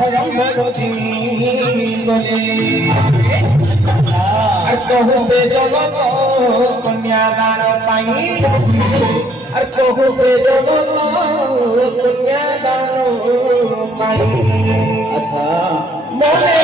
स्वयं गले और कहू से जनक कन्यादान पाई और कहू से जनक कन्यादान पाई। अच्छा मोने